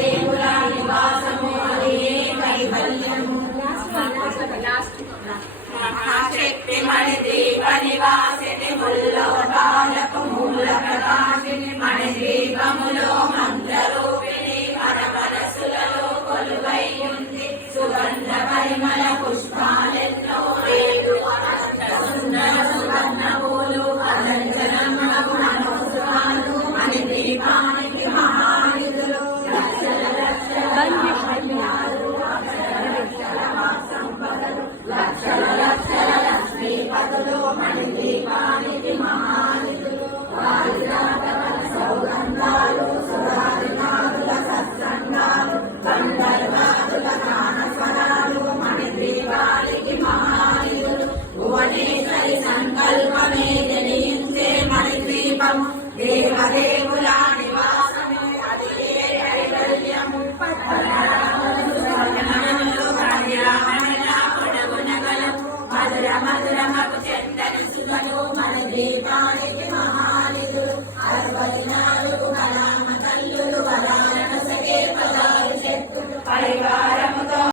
దేవదేవుల నివాసము అది కైవల్యము మహాశక్తి మణిద్వీప నివాసిని ముల్లోకాలకు మూల ప్రకాశిని మణిద్వీపములో మంత్రరూపిణి మన మనసులలో కొలువై ఉంది సుగంధ పరిమళ పుష్పాలెన్నో రేడు సుందర సువర్ణ పూలు అలంచనమునకు మనోసురాలు మణిద్వీపానికి మహానిధులు లక్షల లక్షల లక్షల లక్ష్మీపతులు మణిద్వీపానికి మహానిధులు సౌగంధాలు సురాదినాదుల సత్సంగాలు గంధర్వాదుల గానస్వరాలు మణిద్వీపానికి మహానిధులు భువనేశ్వరి సంకల్పమే జనించే మణిద్వీపము దేవదేవుల నివాసము అది కైవల్యము